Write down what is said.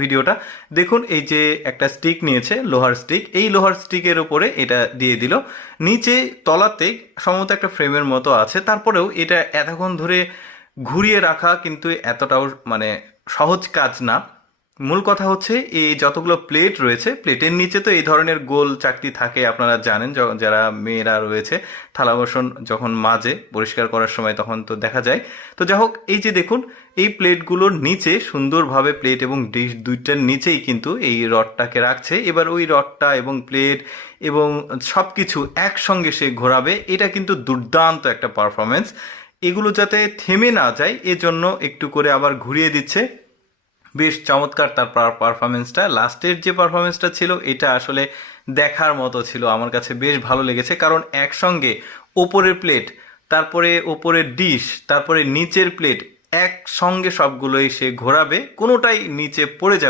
ভিডিওটা দেখুন, এই যে একটা স্টিক নিয়েছে, লোহার স্টিক, এই লোহার স্টিকের উপরে এটা দিয়ে দিল, নিচে তলাতে সম্ভবত একটা ফ্রেমের মতো আছে, তারপরেও এটা এতক্ষণ ধরে ঘুরিয়ে রাখা কিন্তু এতটাও মানে সহজ কাজ না। মূল কথা হচ্ছে এই যতগুলো প্লেট রয়েছে, প্লেটের নিচে তো এই ধরনের গোল চাকতি থাকে, আপনারা জানেন যারা মেয়েরা রয়েছে থালা বাসন যখন মাজে পরিষ্কার করার সময় তখন তো দেখা যায়। তো যাই হোক, এই যে দেখুন, এই প্লেটগুলোর নিচে সুন্দরভাবে প্লেট এবং ডিশ দুইটার নিচেই কিন্তু এই রডটাকে রাখছে। এবার ওই রডটা এবং প্লেট এবং সব কিছু একসঙ্গে সে ঘোরাবে। এটা কিন্তু দুর্দান্ত একটা পারফরমেন্স। এগুলো যাতে থেমে না যায় এজন্য একটু করে আবার ঘুরিয়ে দিচ্ছে। বেশ চমৎকার তার পারফরমেন্সটা। লাস্টের যে পারফরমেন্সটা ছিল এটা আসলে দেখার মতো ছিল, আমার কাছে বেশ ভালো লেগেছে। কারণ একসঙ্গে ওপরের প্লেট, তারপরে ওপরের ডিশ, তারপরে নিচের প্লেট একসঙ্গে সবগুলোই সে ঘোরাবে, কোনোটাই নিচে পড়ে যাবে